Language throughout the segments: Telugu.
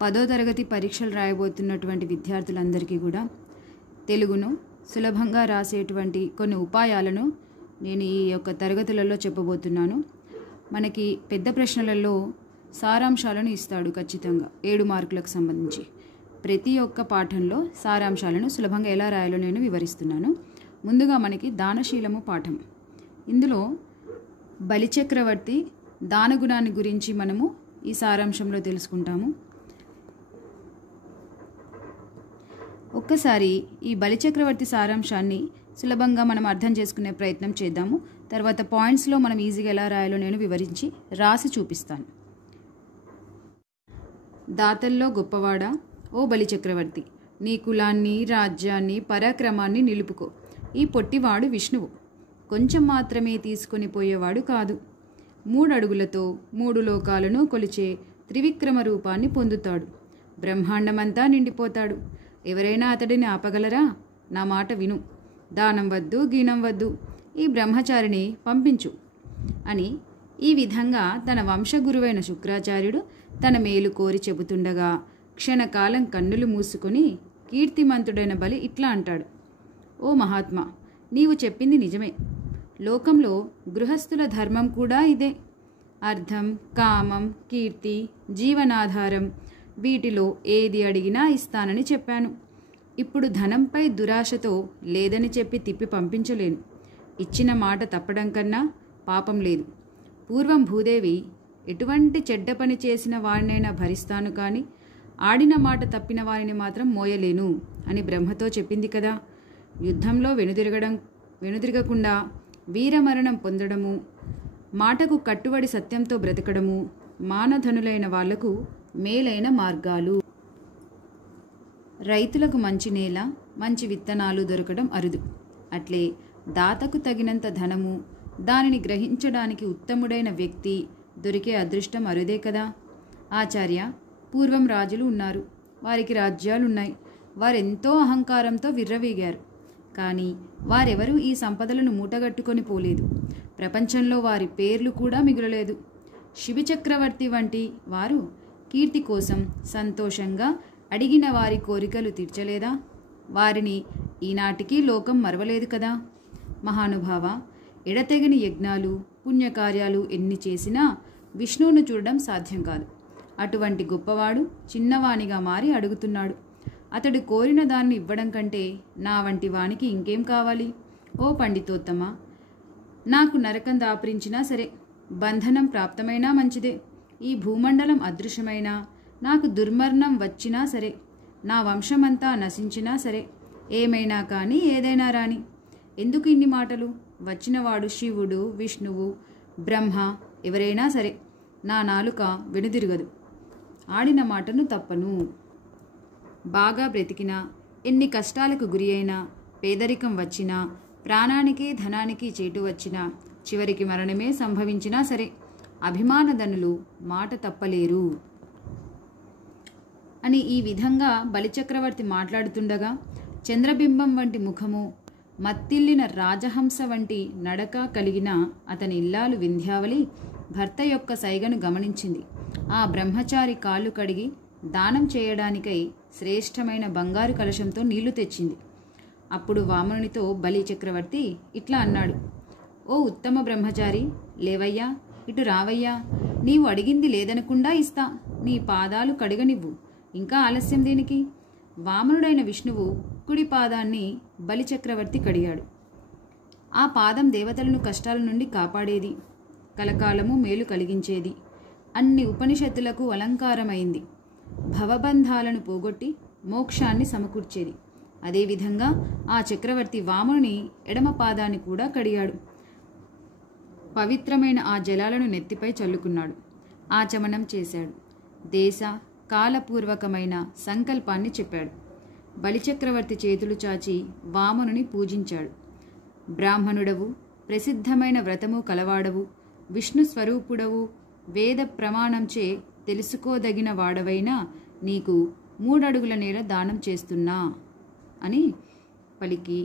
10వ తరగతి పరీక్షలు రాయబోతున్నటువంటి విద్యార్థులందరికీ కూడా తెలుగును సులభంగా రాసేటువంటి కొన్ని ఉపాయాలను నేను ఈ యొక్క తరగతులలో చెప్పబోతున్నాను. మనకి పెద్ద ప్రశ్నలలో సారాంశాలను ఇస్తాడు ఖచ్చితంగా 7 మార్కులకు సంబంధించి. ప్రతి ఒక్క పాఠంలో సారాంశాలను సులభంగా ఎలా రాయాలో నేను వివరిస్తున్నాను. ముందుగా మనకి దానశీలము పాఠం. ఇందులో బలిచక్రవర్తి దానగుణాన్ని గురించి మనము ఈ సారాంశంలో తెలుసుకుంటాము. ఒక్కసారి ఈ బలిచక్రవర్తి సారాంశాన్ని సులభంగా మనం అర్థం చేసుకునే ప్రయత్నం చేద్దాము. తర్వాత పాయింట్స్లో మనం ఈజీగా ఎలా రాయాలో నేను వివరించి రాసి చూపిస్తాను. దాతల్లో గొప్పవాడా ఓ బలిచక్రవర్తి, నీ కులాన్ని, రాజ్యాన్ని, పరాక్రమాన్ని నిలుపుకో. ఈ పొట్టివాడు విష్ణువు కొంచెం మాత్రమే తీసుకొని పోయేవాడు కాదు. 3 అడుగులతో 3 లోకాలను కొలిచే త్రివిక్రమ రూపాన్ని పొందుతాడు. బ్రహ్మాండమంతా నిండిపోతాడు. ఎవరైనా అతడిని ఆపగలరా? నా మాట విను. దానం వద్దు, గీనం వద్దు, ఈ బ్రహ్మచారిని పంపించు అని ఈ విధంగా తన వంశగురువైన శుక్రాచార్యుడు తన మేలు కోరి చెబుతుండగా క్షణకాలం కన్నులు మూసుకొని కీర్తిమంతుడైన బలి ఇట్లా అంటాడు: ఓ మహాత్మా, నీవు చెప్పింది నిజమే. లోకంలో గృహస్థుల ధర్మం కూడా ఇదే. అర్థం, కామం, కీర్తి, జీవనాధారం వీటిలో ఏది అడిగినా ఇస్తానని చెప్పాను. ఇప్పుడు ధనంపై దురాశతో లేదని చెప్పి తిప్పి పంపించలేను. ఇచ్చిన మాట తప్పడం కన్నా పాపం లేదు. పూర్వం భూదేవి ఎటువంటి చెడ్డ పని చేసిన వాడినైనా భరిస్తాను కానీ ఆడిన మాట తప్పిన వారిని మాత్రం మోయలేను అని బ్రహ్మతో చెప్పింది కదా. యుద్ధంలో వెనుదిరగకుండా వీరమరణం పొందడము, మాటకు కట్టుబడి సత్యంతో బ్రతకడము మానధనులైన వాళ్లకు మేలైన మార్గాలు. రైతులకు మంచి నేల, మంచి విత్తనాలు దొరకడం అరుదు. అట్లే దాతకు తగినంత ధనము, దానిని గ్రహించడానికి ఉత్తముడైన వ్యక్తి దొరికే అదృష్టం అరుదే కదా. ఆచార్య, పూర్వం రాజులు ఉన్నారు. వారికి రాజ్యాలున్నాయి. వారెంతో అహంకారంతో విర్రవీగారు. కానీ వారెవరూ ఈ సంపదలను మూటగట్టుకొని పోలేదు. ప్రపంచంలో వారి పేర్లు కూడా మిగులలేదు. శిబిచక్రవర్తి వంటి వారు కీర్తి కోసం సంతోషంగా అడిగిన వారి కోరికలు తీర్చలేదా? వారిని ఈనాటికి లోకం మరవలేదు కదా. మహానుభావ, ఎడతెగని యజ్ఞాలు, పుణ్యకార్యాలు ఎన్ని చేసినా విష్ణువును చూడడం సాధ్యం కాదు. అటువంటి గొప్పవాడు చిన్నవానిగా మారి అడుగుతున్నాడు. అతడు కోరిన దాన్ని ఇవ్వడం కంటే నా వంటి వానికి ఇంకేం కావాలి? ఓ పండితోత్తమ, నాకు నరకం దాపురించినా సరే, బంధనం ప్రాప్తమైనా మంచిదే. ఈ భూమండలం అదృశ్యమైనా, నాకు దుర్మరణం వచ్చినా సరే, నా వంశమంతా నశించినా సరే, ఏమైనా కానీ ఏదైనా రాని. ఎందుకు ఇన్ని మాటలు? వచ్చినవాడు శివుడు, విష్ణువు, బ్రహ్మ ఎవరైనా సరే, నా నాలుక వెనుదిరగదు. ఆడిన మాటను తప్పను. బాగా బ్రతికినా, ఎన్ని కష్టాలకు గురి అయినా, పేదరికం వచ్చినా, ప్రాణానికి ధనానికి చేటు వచ్చినా, చివరికి మరణమే సంభవించినా సరే, అభిమానధనులు మాట తప్పలేరు అని ఈ విధంగా బలిచక్రవర్తి మాట్లాడుతుండగా చంద్రబింబం వంటి ముఖము, మత్తిల్లిన రాజహంస వంటి నడక కలిగిన అతని ఇల్లాలు వింధ్యావళి భర్త యొక్క సైగను గమనించింది. ఆ బ్రహ్మచారి కాళ్ళు కడిగి దానం చేయడానికై శ్రేష్టమైన బంగారు కలశంతో నీళ్లు తెచ్చింది. అప్పుడు వామనునితో బలి చక్రవర్తి ఇట్లా అన్నాడు: ఓ ఉత్తమ బ్రహ్మచారి, లేవయ్యా, ఇటు రావయ్యా. నీవు అడిగింది లేదనకుండా ఇస్తా. నీ పాదాలు కడిగనివ్వు. ఇంకా ఆలస్యం దేనికి? వామనుడైన విష్ణువు కుడి పాదాన్ని బలిచక్రవర్తి కడిగాడు. ఆ పాదం దేవతలను కష్టాల నుండి కాపాడేది, కలకాలము మేలు కలిగించేది, అన్ని ఉపనిషత్తులకు అలంకారమైంది, భవబంధాలను పోగొట్టి మోక్షాన్ని సమకూర్చేది. అదేవిధంగా ఆ చక్రవర్తి వామనుని ఎడమ పాదాన్ని కూడా కడిగాడు. పవిత్రమైన ఆ జలాలను నెత్తిపై చల్లుకున్నాడు. ఆచమనం చేశాడు. దేశ కాలపూర్వకమైన సంకల్పాన్ని చెప్పాడు. బలిచక్రవర్తి చేతులు చాచి వామనుని పూజించాడు. బ్రాహ్మణుడవు, ప్రసిద్ధమైన వ్రతము కలవాడవు, విష్ణు స్వరూపుడవు, వేద ప్రమాణంచే తెలుసుకోదగిన వాడవైనా నీకు 3 అడుగుల నేల దానం చేస్తున్నా అని పలికి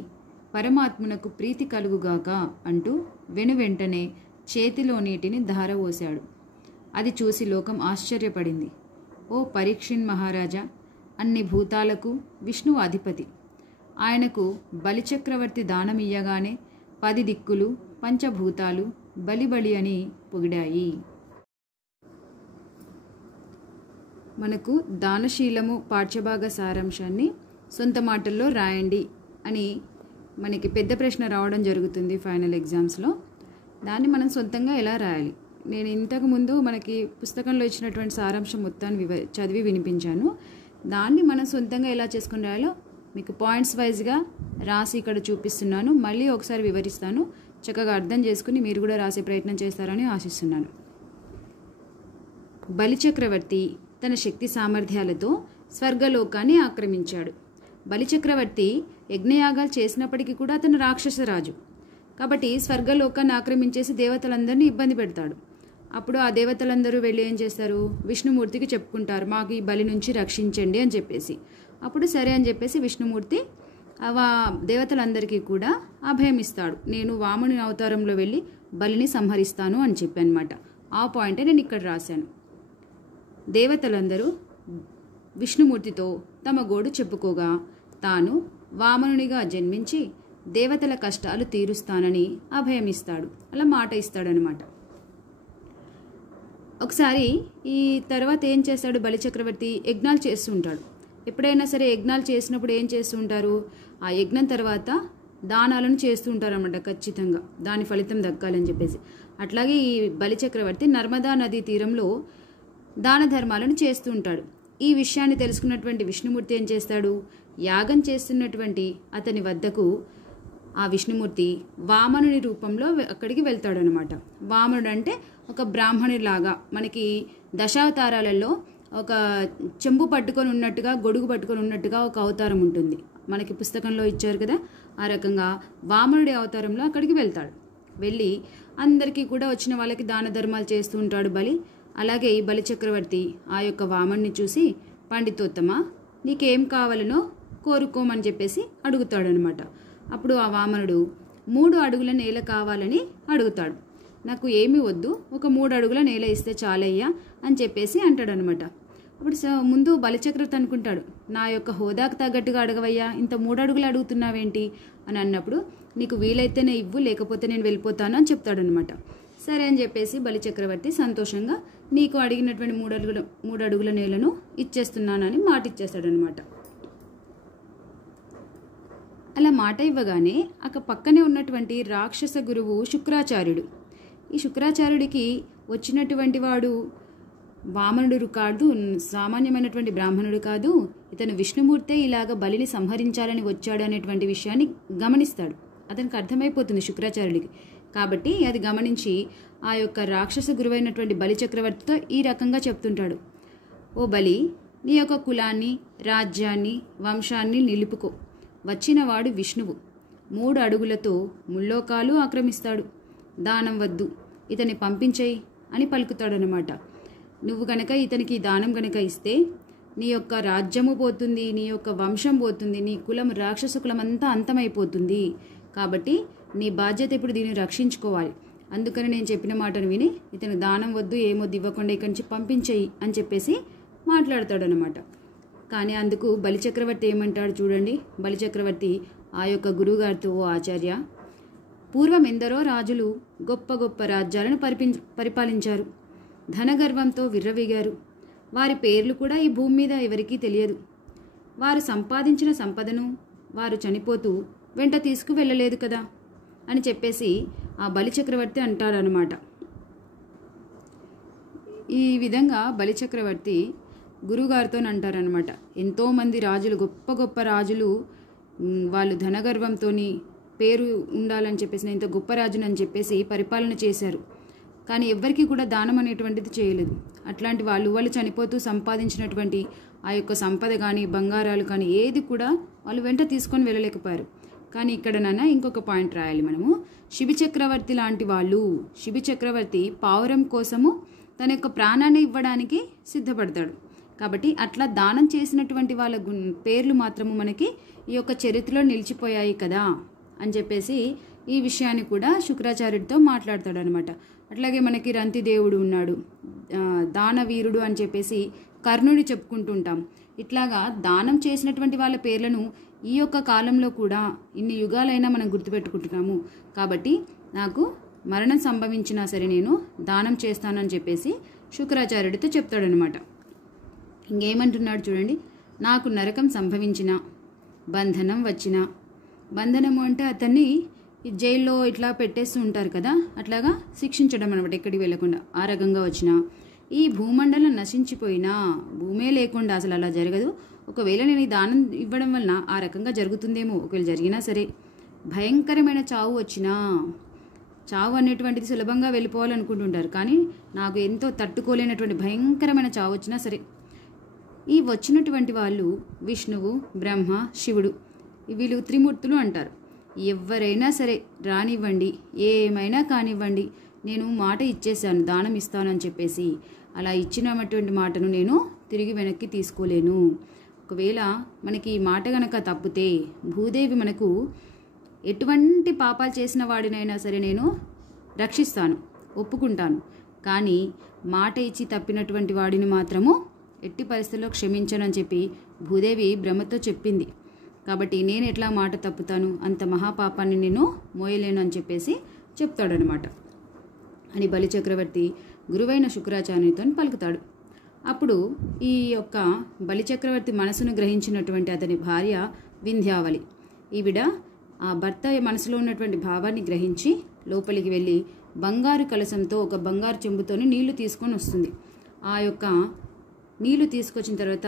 పరమాత్మునకు ప్రీతి కలుగుగాక అంటూ వెనువెంటనే చేతిలో నీటిని ధారవోశాడు. అది చూసి లోకం ఆశ్చర్యపడింది. ఓ పరీక్షిన్ మహారాజా, అన్ని భూతాలకు విష్ణువు అధిపతి. ఆయనకు బలిచక్రవర్తి దానమియ్యగానే 10 దిక్కులు పంచభూతాలు బలి అని పొగిడాయి. మనకు దానశీలము పాఠ్యభాగ సారాంశాన్ని సొంత మాటల్లో రాయండి అని మనకి పెద్ద ప్రశ్న రావడం జరుగుతుంది ఫైనల్ ఎగ్జామ్స్లో. దాన్ని మనం సొంతంగా ఎలా రాయాలి? నేను ఇంతకుముందు మనకి పుస్తకంలో ఇచ్చినటువంటి సారాంశం మొత్తాన్ని చదివి వినిపించాను. దాన్ని మనం సొంతంగా ఎలా చేసుకుని రాయాలో మీకు పాయింట్స్ వైజ్గా రాసి ఇక్కడ చూపిస్తున్నాను. మళ్ళీ ఒకసారి వివరిస్తాను. చక్కగా అర్థం చేసుకుని మీరు కూడా రాసే ప్రయత్నం చేస్తారని ఆశిస్తున్నాను. బలిచక్రవర్తి తన శక్తి సామర్థ్యాలతో స్వర్గలోకాన్ని ఆక్రమించాడు. బలిచక్రవర్తి యజ్ఞయాగాలు చేసినప్పటికీ కూడా అతను రాక్షసరాజు కాబట్టి స్వర్గలోకాన్ని ఆక్రమించేసి దేవతలందరినీ ఇబ్బంది పెడతాడు. అప్పుడు ఆ దేవతలందరూ వెళ్ళి ఏం చేస్తారు? విష్ణుమూర్తికి చెప్పుకుంటారు, మాకు ఈ బలి నుంచి రక్షించండి అని చెప్పేసి. అప్పుడు సరే అని చెప్పేసి విష్ణుమూర్తి దేవతలందరికీ కూడా అభయం ఇస్తాడు. నేను వామనుని అవతారంలో వెళ్ళి బలిని సంహరిస్తాను అని చెప్పి అనమాట. ఆ పాయింటే నేను ఇక్కడ రాశాను. దేవతలందరూ విష్ణుమూర్తితో తమ గోడు చెప్పుకోగా తాను వామనునిగా జన్మించి దేవతల కష్టాలు తీరుస్తానని అభయమిస్తాడు. అలా మాట ఇస్తాడనమాట. ఒకసారి ఈ తర్వాత ఏం చేస్తాడు? బలిచక్రవర్తి యజ్ఞాలు చేస్తూ ఉంటాడు. ఎప్పుడైనా సరే యజ్ఞాలు చేసినప్పుడు ఏం చేస్తూ ఉంటారు? ఆ యజ్ఞం తర్వాత దానాలను చేస్తూ ఉంటారు అన్నమాట. ఖచ్చితంగా దాని ఫలితం దక్కాలని చెప్పేసి. అట్లాగే ఈ బలిచక్రవర్తి నర్మదా నదీ తీరంలో దాన ధర్మాలను చేస్తూ ఉంటాడు. ఈ విషయాన్ని తెలుసుకున్నటువంటి విష్ణుమూర్తి ఏం చేస్తాడు? యాగం చేస్తున్నటువంటి అతని వద్దకు ఆ విష్ణుమూర్తి వామనుని రూపంలో అక్కడికి వెళ్తాడు అనమాట. వామనుడు అంటే ఒక బ్రాహ్మణులాగా, మనకి దశావతారాలలో ఒక చెంబు పట్టుకొని ఉన్నట్టుగా, గొడుగు పట్టుకొని ఉన్నట్టుగా ఒక అవతారం ఉంటుంది. మనకి పుస్తకంలో ఇచ్చారు కదా, ఆ రకంగా వామనుడి అవతారంలో అక్కడికి వెళ్తాడు. వెళ్ళి అందరికీ కూడా వచ్చిన వాళ్ళకి దాన ధర్మాలు చేస్తూ ఉంటాడు బలి. అలాగే ఈ బలిచక్రవర్తి ఆ యొక్క వామనుని చూసి, పండితోత్తమ నీకేం కావాలనో కోరుకోమని చెప్పేసి అడుగుతాడు అనమాట. అప్పుడు ఆ వామనుడు 3 అడుగుల నేల కావాలని అడుగుతాడు. నాకు ఏమీ వద్దు, ఒక 3 అడుగుల నేల ఇస్తే చాలయ్యా అని చెప్పేసి అంటాడు అనమాట. అప్పుడు ముందు బలిచక్రవర్తి అనుకుంటాడు, నా యొక్క హోదాకు తగ్గట్టుగా అడగవయ్యా, ఇంత 3 అడుగులు అడుగుతున్నావేంటి అని అన్నప్పుడు, నీకు వీలైతేనే ఇవ్వు, లేకపోతే నేను వెళ్ళిపోతాను అని చెప్తాడనమాట. సరే అని చెప్పేసి బలిచక్రవర్తి సంతోషంగా నీకు అడిగినటువంటి 3 అడుగుల నేలను ఇచ్చేస్తున్నానని మాట ఇచ్చేస్తాడనమాట. అలా మాట ఇవ్వగానే పక్కనే ఉన్నటువంటి రాక్షస గురువు శుక్రాచార్యుడు, ఈ శుక్రాచార్యుడికి వచ్చినటువంటి వాడు వామనుడు కాదు, సామాన్యమైనటువంటి బ్రాహ్మణుడు కాదు, ఇతను విష్ణుమూర్తే ఇలాగ బలిని సంహరించాలని వచ్చాడు అనేటువంటి విషయాన్ని గమనిస్తాడు. అతనికి అర్థమైపోతుంది శుక్రాచార్యుడికి. కాబట్టి అది గమనించి ఆ యొక్క రాక్షస గురువైనటువంటి బలిచక్రవర్తితో ఈ రకంగా చెప్తుంటాడు, ఓ బలి, నీ యొక్క కులాన్ని, రాజ్యాన్ని, వంశాన్ని నిలుపుకో. వచ్చినవాడు విష్ణువు 3 అడుగులతో ముల్లోకాలు ఆక్రమిస్తాడు. దానం వద్దు, ఇతన్ని పంపించేయి అని పలుకుతాడనమాట. నువ్వు గనక ఇతనికి దానం గనక ఇస్తే నీ యొక్క రాజ్యము పోతుంది, నీ యొక్క వంశం పోతుంది, నీ కులం, రాక్షస కులం అంతా అంతమైపోతుంది. కాబట్టి నీ బాధ్యత ఇప్పుడు దీన్ని రక్షించుకోవాలి. అందుకని నేను చెప్పిన మాటను విని ఇతను దానం వద్దు, ఏమొద్దు, ఇవ్వకుండా ఇక్కడి నుంచి పంపించేయి అని చెప్పేసి మాట్లాడతాడనమాట. కానీ అందుకు బలిచక్రవర్తి ఏమంటాడు చూడండి. బలిచక్రవర్తి ఆ యొక్క గురువుగారితో, ఓ ఆచార్య, పూర్వం ఎందరో రాజులు గొప్ప గొప్ప రాజ్యాలను పరిపాలించారు. ధనగర్వంతో విర్రవీగారు. వారి పేర్లు కూడా ఈ భూమి మీద ఎవరికీ తెలియదు. వారు సంపాదించిన సంపదను వారు చనిపోతూ వెంట తీసుకువెళ్ళలేదు కదా అని చెప్పేసి ఆ బలిచక్రవర్తి అంటాడనమాట. ఈ విధంగా బలిచక్రవర్తి గురువుగారితో అంటారనమాట. ఎంతోమంది రాజులు, గొప్ప గొప్ప రాజులు, వాళ్ళు ధనగర్వంతో పేరు ఉండాలని చెప్పేసి, నేను ఇంత గొప్ప రాజుని అని చెప్పేసి పరిపాలన చేశారు. కానీ ఎవ్వరికీ కూడా దానం అనేటువంటిది చేయలేదు. అట్లాంటి వాళ్ళు చనిపోతూ సంపాదించినటువంటి ఆ యొక్క సంపద కానీ, బంగారాలు కానీ ఏది కూడా వాళ్ళు వెంట తీసుకొని వెళ్ళలేకపోయారు. కానీ ఇక్కడ ఇంకొక పాయింట్ రాయాలి మనము. శిబి చక్రవర్తి లాంటి వాళ్ళు, శిబి చక్రవర్తి పావురం కోసము తన యొక్క ప్రాణాన్ని ఇవ్వడానికి సిద్ధపడతాడు. కాబట్టి అట్లా దానం చేసినటువంటి వాళ్ళ పేర్లు మాత్రము మనకి ఈ యొక్క చరిత్రలో నిలిచిపోయాయి కదా అని చెప్పేసి ఈ విషయాన్ని కూడా శుక్రాచార్యుడితో మాట్లాడతాడు అనమాట. అట్లాగే మనకి రంతిదేవుడు ఉన్నాడు, దానవీరుడు అని చెప్పేసి కర్ణుని చెప్పుకుంటుంటాం. ఇట్లాగా దానం చేసినటువంటి వాళ్ళ పేర్లను ఈ యొక్క కాలంలో కూడా ఇన్ని యుగాలైనా మనం గుర్తుపెట్టుకుంటున్నాము. కాబట్టి నాకు మరణం సంభవించినా సరే నేను దానం చేస్తానని చెప్పేసి శుక్రాచార్యుడితో చెప్తాడనమాట. ఇంకేమంటున్నాడు చూడండి, నాకు నరకం సంభవించిన, బంధనం వచ్చిన, బంధనము అంటే అతన్ని జైల్లో ఇట్లా పెట్టేస్తూ ఉంటారు కదా, అట్లాగా శిక్షించడం అనమాట, ఎక్కడికి వెళ్ళకుండా. ఆ రకంగా వచ్చిన, ఈ భూమండలం నశించిపోయినా, భూమే లేకుండా అసలు అలా జరగదు, ఒకవేళ నేను ఈ దానం ఇవ్వడం వలన ఆ రకంగా జరుగుతుందేమో, ఒకవేళ జరిగినా సరే, భయంకరమైన చావు వచ్చినా, చావు అనేటువంటిది సులభంగా వెళ్ళిపోవాలనుకుంటుంటారు, కానీ నాకు ఎంతో తట్టుకోలేనటువంటి భయంకరమైన చావు వచ్చినా సరే, ఈ వచ్చినటువంటి వాళ్ళు విష్ణువు, బ్రహ్మ, శివుడు, వీళ్ళు త్రిమూర్తులు అంటారు. ఎవరైనా సరే రానివ్వండి, ఏమైనా కానివ్వండి, నేను మాట ఇచ్చేసాను, దానం ఇస్తానని చెప్పేసి, అలా ఇచ్చినటువంటి మాటను నేను తిరిగి వెనక్కి తీసుకోలేను. ఒకవేళ మనకి ఈ మాట గనక తప్పితే భూదేవి మనకు ఎటువంటి పాపాలు చేసిన వాడినైనా సరే నేను రక్షిస్తాను, ఒప్పుకుంటాను. కానీ మాట ఇచ్చి తప్పినటువంటి వాడిని మాత్రము ఎట్టి పరిస్థితుల్లో క్షమించనని చెప్పి భూదేవి బ్రహ్మతో చెప్పింది. కాబట్టి నేను ఎట్లా మాట తప్పుతాను, అంత మహాపాపాన్ని నేను మోయలేను అని చెప్పేసి చెప్తాడనమాట అని బలిచక్రవర్తి గురువైన శుక్రాచార్యునితో పలుకుతాడు. అప్పుడు ఈ యొక్క బలిచక్రవర్తి మనసును గ్రహించినటువంటి అతని భార్య వింధ్యావళి, ఈవిడ ఆ భర్త మనసులో ఉన్నటువంటి భావాన్ని గ్రహించి లోపలికి వెళ్ళి బంగారు కలశంతో ఒక బంగారు చెంబుతోని నీళ్లు తీసుకొని వస్తుంది. ఆ యొక్క నీళ్లు తీసుకొచ్చిన తర్వాత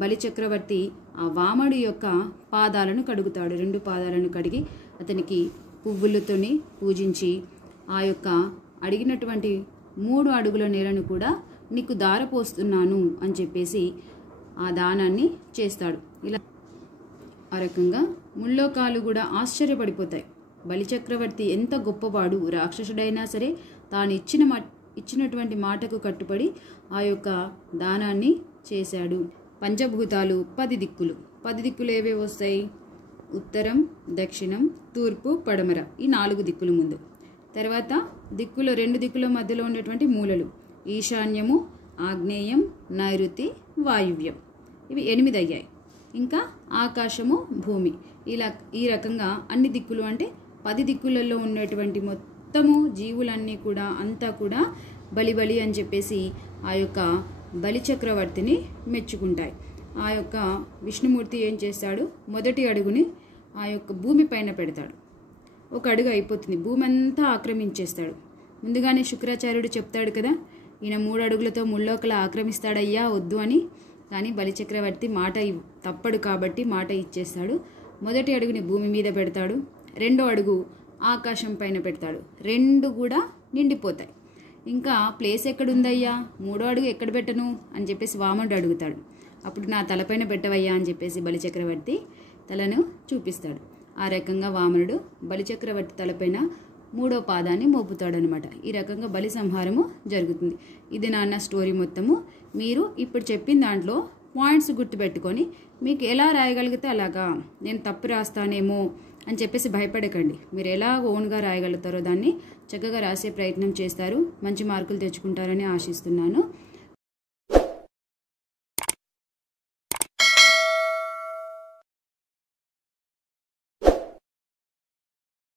బలిచక్రవర్తి ఆ వామడి యొక్క పాదాలను కడుగుతాడు. 2 పాదాలను కడిగి అతనికి పువ్వులతోని పూజించి ఆ యొక్క అడిగినటువంటి 3 అడుగుల నేలను కూడా నీకు దారపోస్తున్నాను అని చెప్పేసి ఆ దానాన్ని చేస్తాడు. ఇలా ఆ రకంగా ముల్లోకాలు కూడా ఆశ్చర్యపడిపోతాయి. బలిచక్రవర్తి ఎంత గొప్పవాడు, రాక్షసుడైనా సరే తాను ఇచ్చినటువంటి మాటకు కట్టుబడి ఆ యొక్క దానాన్ని చేశాడు. పంచభూతాలు 10 దిక్కులు. 10 దిక్కులు ఏవే వస్తాయి? ఉత్తరం, దక్షిణం, తూర్పు, పడమర, ఈ 4 దిక్కులు ముందు. తర్వాత దిక్కులు 2 దిక్కుల మధ్యలో ఉన్నటువంటి మూలలు ఈశాన్యము, ఆగ్నేయం, నైరుతి, వాయువ్యం, ఇవి 8 అయ్యాయి. ఇంకా ఆకాశము, భూమి, ఇలా ఈ రకంగా అన్ని దిక్కులు అంటే 10 దిక్కులలో ఉన్నటువంటి మొత్తము జీవులన్నీ కూడా అంతా కూడా బలి అని చెప్పేసి ఆ యొక్క బలిచక్రవర్తిని మెచ్చుకుంటాయి. ఆ యొక్క విష్ణుమూర్తి ఏం చేస్తాడు, మొదటి అడుగుని ఆ యొక్క భూమి పైన పెడతాడు. 1 అడుగు అయిపోతుంది, భూమి అంతా ఆక్రమించేస్తాడు. ముందుగానే శుక్రాచార్యుడు చెప్తాడు కదా, ఈయన 3 అడుగులతో ముల్లోకల ఆక్రమిస్తాడయ్యా, వద్దు అని. కానీ బలిచక్రవర్తి మాట తప్పడు కాబట్టి మాట ఇచ్చేస్తాడు. మొదటి అడుగుని భూమి మీద పెడతాడు, 2వ అడుగు ఆకాశం పైన పెడతాడు. 2 కూడా నిండిపోతాయి. ఇంకా ప్లేస్ ఎక్కడుందయ్యా, 3వ అడుగు ఎక్కడ పెట్టను అని చెప్పేసి వామనుడు అడుగుతాడు. అప్పుడు నా తలపైన పెట్టవయ్యా అని చెప్పేసి బలిచక్రవర్తి తలను చూపిస్తాడు. ఆ రకంగా వామనుడు బలిచక్రవర్తి తలపైన 3వ పాదాన్ని మోపుతాడనమాట. ఈ రకంగా బలి సంహారము జరుగుతుంది. ఇది నాన్న స్టోరీ మొత్తము. మీరు ఇప్పుడు చెప్పిన దాంట్లో పాయింట్స్ గుర్తుపెట్టుకొని మీకు ఎలా రాయగలిగితే అలాగా, నేను తప్పు రాస్తానేమో అని చెప్పేసి భయపడకండి. మీరు ఎలా ఓన్గా రాయగలుగుతారో దాన్ని చక్కగా రాసే ప్రయత్నం చేస్తారు, మంచి మార్కులు తెచ్చుకుంటారని ఆశిస్తున్నాను.